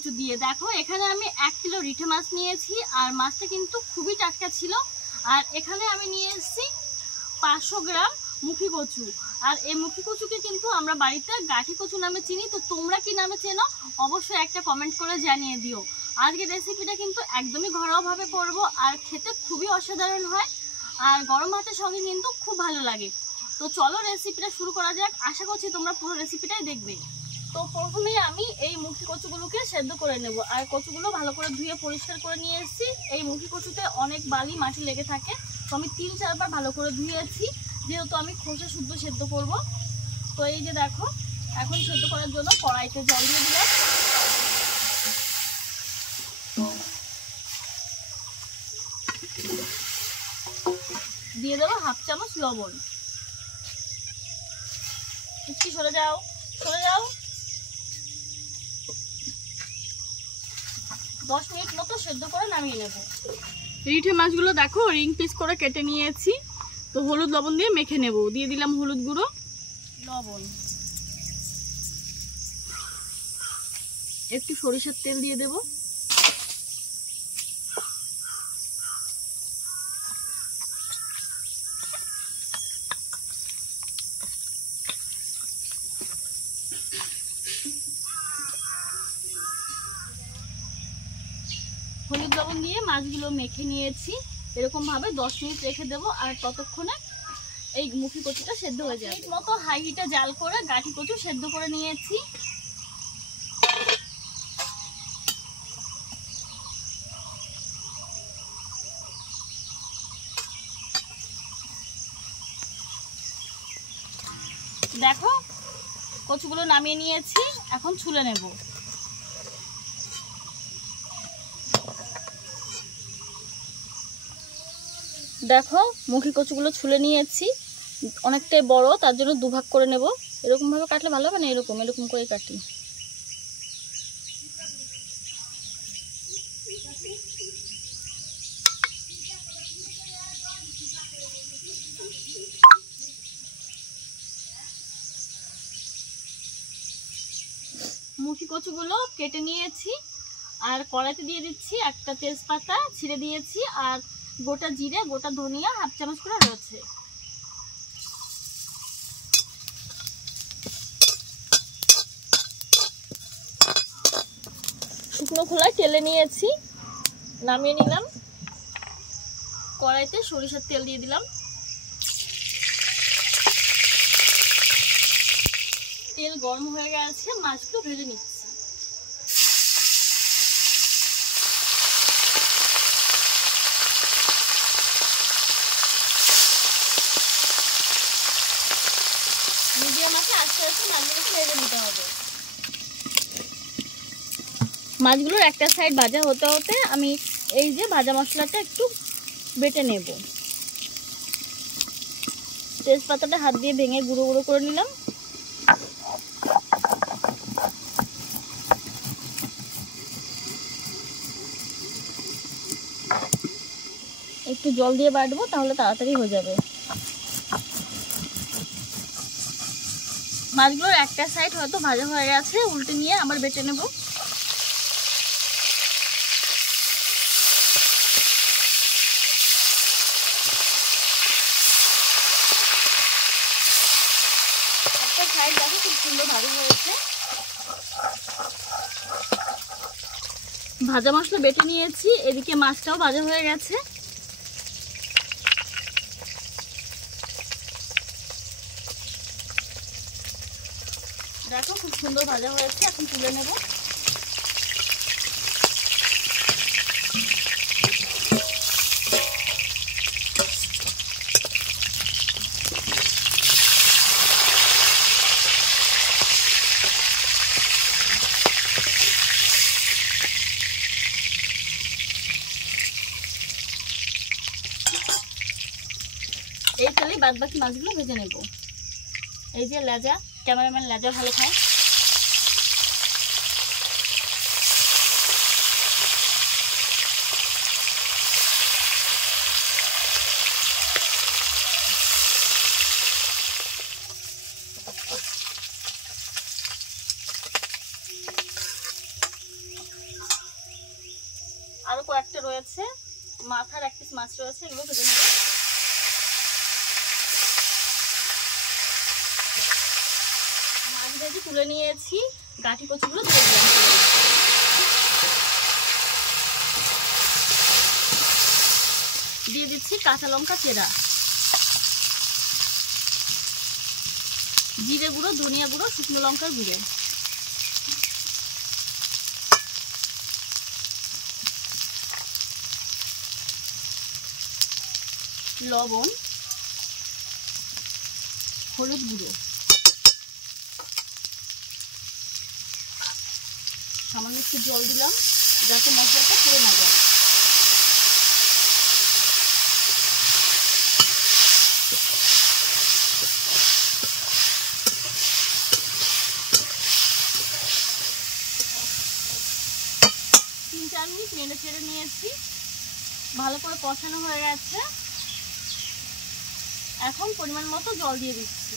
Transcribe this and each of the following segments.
কচু দিয়ে। দেখো এখানে আমি 1 কিলো রিঠে মাছ নিয়েছি, আর মাছটা কিন্তু খুবই টাটকা ছিল। আর এখানে আমি নিয়ে এসেছি 500 গ্রাম মুখী কচু। আর এই মুখী কচুকে কিন্তু আমরা বাড়িতে গাঠি কচু নামে চিনি। তো তোমরা কি নামে চেনো অবশ্যই একটা কমেন্ট করে জানিয়ে দিও। আজকের রেসিপিটা কিন্তু একদমই ঘরোয়াভাবে করব, আর খেতে খুবই অসাধারণ হয়, আর গরম ভাতের সঙ্গে কিন্তু খুব ভালো লাগে। তো চলো রেসিপিটা শুরু করা যাক। আশা করছি তোমরা পুরো রেসিপিটাই দেখবে। তো প্রথমেই আমি এই মুখী কচুগুলোকে সেদ্ধ করে নেব। আর কচুগুলো ভালো করে ধুয়ে পরিষ্কার করে নিয়ে এসেছি। এই মুখী কচুতে অনেক বালি মাটি লেগে থাকে, তো আমি 3-4 বার ভালো করে ধুয়েছি, যেহেতু আমি খোসা শুদ্ধ সেদ্ধ করব। তো এই যে দেখো, এখন সেদ্ধ করার জন্য কড়াইতে জল দিয়ে দিলাম। দিয়ে দেবো 1/2 চামচ লবণ। সরে যাও, সরে যাও। 10 মিনিট মতো সেদ্ধ করে নামিয়ে নেব। রিঠে মাছগুলো দেখো রিং পিস করে কেটে নিয়েছি। তো হলুদ লবণ দিয়ে মেখে নেব। দিয়ে দিলাম হলুদ গুঁড়ো, লবণ, একটু সরিষার তেল দিয়ে দেব। হলুদ লবণ দিয়ে মাছগুলো মেখে নিয়েছি। এরকম ভাবে 10 মিনিট রেখে দেবো, আর ততক্ষণে এই মুখী কচুটা সেদ্ধ হয়ে যাবে। মতো হাই হিটে জাল করে গাঠি কচু সেদ্ধ করে নিয়েছি। দেখো কচুগুলো নামিয়ে নিয়েছি, এখন ছুলে নেব। দেখো মুখী কচুগুলো ছুলে নিয়েছি, অনেকটাই বড়, তার জন্য দুভাগ করে নেব। এরকম ভাবে কাটলে ভালো হবে না, এরকম এরকম করে কাটি। মুখী কচুগুলো কেটে নিয়েছি, আর কড়াইতে দিয়ে দিচ্ছি একটা তেজপাতা ছিঁড়ে দিয়েছি, আর গোটা জিরে, গোটা ধনিয়া 1/2 চামচ করে রয়েছে। শুকনো খোলায় তেলে নিয়েছি, নামিয়ে নিলাম। কড়াইতে সরিষার তেল দিয়ে দিলাম। তেল গরম হয়ে গেছে, মাছগুলো ভেজে নিচ্ছি। মিডিয়াম আঁচে আস্তে আস্তে মাছগুলো ভেজে নিতে হবে। মাছগুলোর একটা সাইড ভাজা হতে হতে আমি এই যে ভাজা মশলাটা একটু বেটে নেব। তেজপাতাটা হাত দিয়ে ভেঙে গুঁড়ো গুঁড়ো করে নিলাম। একটু জল দিয়ে বাটবো, তাহলে তাড়াতাড়ি হয়ে যাবে। মাছগুলোর একটা সাইড হয়তো ভাজা হয়ে গেছে, উল্টে নিয়ে আবার বেটে নেব। একটা সাইড দেখো খুব সুন্দর ভাজা হয়েছে। ভাজা মশলা বেটে নিয়েছি, এদিকে মাছটাও ভাজা হয়ে গেছে। দেখো খুব সুন্দর ভাজা হয়েছে, এখন তুলে নেব। এই তেলে বাদ বাকি মাছগুলো ভেজে নেব। এই যে লেজা, ক্যামেরাম্যান লেজা ভালো খায়। গেছে, মাথার এক পিস মাছ রয়েছে, এগুলো ভেজে নেব। মাছ ভেজে তুলে নিয়েছি, গাঁঠি কচুগুলো দিয়ে দিলাম। দিয়ে দিচ্ছি কাঁচা লঙ্কা চেরা, জিরে গুঁড়ো, ধনিয়া গুঁড়ো, শুকনো লঙ্কার গুঁড়ো, লবণ, হলুদ গুঁড়ো, সামান্য একটু জল দিলাম যাতে মশলাটা পুড়ে না যায়। তিন চার মিনিট নেড়ে চেড়ে নিয়েছি, ভালো করে কষানো হয়ে গেছে। এখন পরিমাণ মতো জল দিয়ে দিচ্ছি।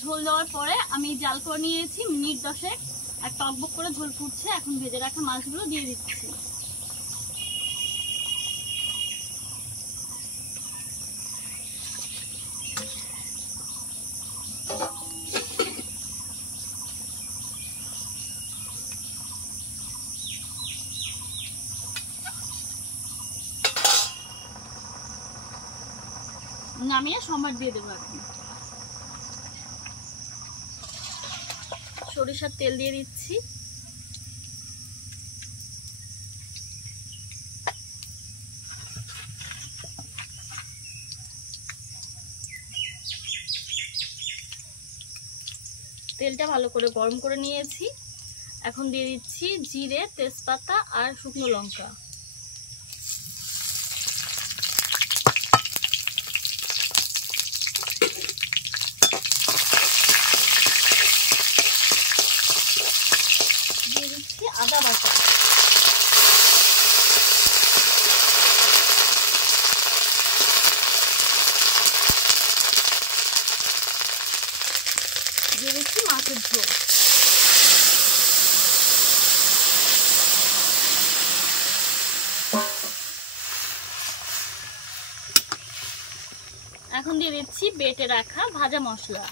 ঝোল দেওয়ার পরে আমি জাল করে নিয়েছি মিনিট 10 আর টকবক করে ঝোল ফুটছে। এখন ভেজে রাখা মাছগুলো দিয়ে দিচ্ছি। নামিয়ে সম্বার দিয়ে দেবো। এখন সরিষার তেল দিয়ে দিচ্ছি। তেলটা ভালো করে গরম করে নিয়েছি। এখন দিয়ে দিচ্ছি জিরে, তেজপাতা আর শুকনো লঙ্কা। দিয়ে দিচ্ছি আদা বাটা। দিয়ে দিচ্ছি মাছের ঝোল। এখন দিয়ে দিচ্ছি বেটে রাখা ভাজা মশলা।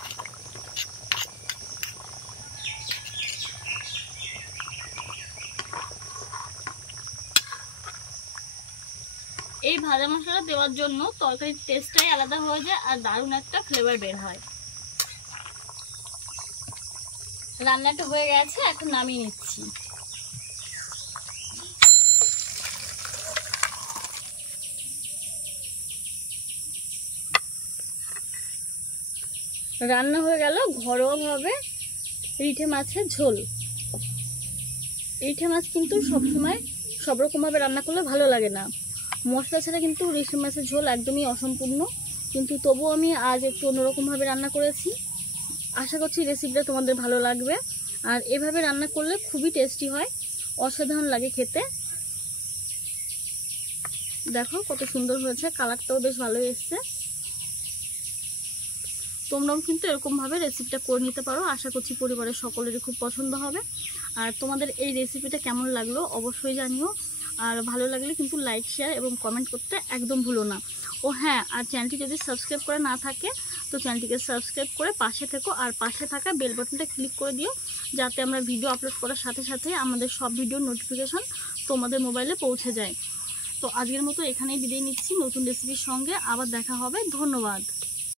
এই ভাজা মশলা দেওয়ার জন্য তরকারির টেস্টটাই আলাদা হয়ে যায় আর দারুণ একটা ফ্লেভার বের হয়। রান্নাটা হয়ে গেছে, এখন নামিয়ে নিচ্ছি। রান্না হয়ে গেল ঘরোয়াভাবে রিঠে মাছের ঝোল। রিঠে মাছ কিন্তু সবসময় সব রকমভাবে রান্না করলে ভালো লাগে না। মশলা ছাড়া কিন্তু রিঠে মাছের ঝোল একদমই অসম্পূর্ণ, কিন্তু তবুও আমি আজ একটু অন্যরকমভাবে রান্না করেছি। আশা করছি রেসিপিটা তোমাদের ভালো লাগবে। আর এভাবে রান্না করলে খুবই টেস্টি হয়, অসাধারণ লাগে খেতে। দেখো কত সুন্দর হয়েছে, কালারটাও বেশ ভালো এসছে। তোমরাও কিন্তু এরকমভাবে রেসিপিটা করে নিতে পারো। আশা করছি পরিবারের সকলেরই খুব পছন্দ হবে। আর তোমাদের এই রেসিপিটা কেমন লাগলো অবশ্যই জানিও। আর ভালো লাগলে কিন্তু লাইক, শেয়ার এবং কমেন্ট করতে একদম ভুলো না। ও হ্যাঁ, আর চ্যানেলটি যদি সাবস্ক্রাইব করে না থাকে তো চ্যানেলটিকে সাবস্ক্রাইব করে পাশে থেকো। আর পাশে থাকা বেল বাটনটা ক্লিক করে দিও, যাতে আমরা ভিডিও আপলোড করার সাথে সাথে আমাদের সব ভিডিওর নোটিফিকেশন তোমাদের মোবাইলে পৌঁছে যায়। তো আজকের মতো এখানেই বিদায় নিচ্ছি। নতুন রেসিপির সঙ্গে আবার দেখা হবে। ধন্যবাদ।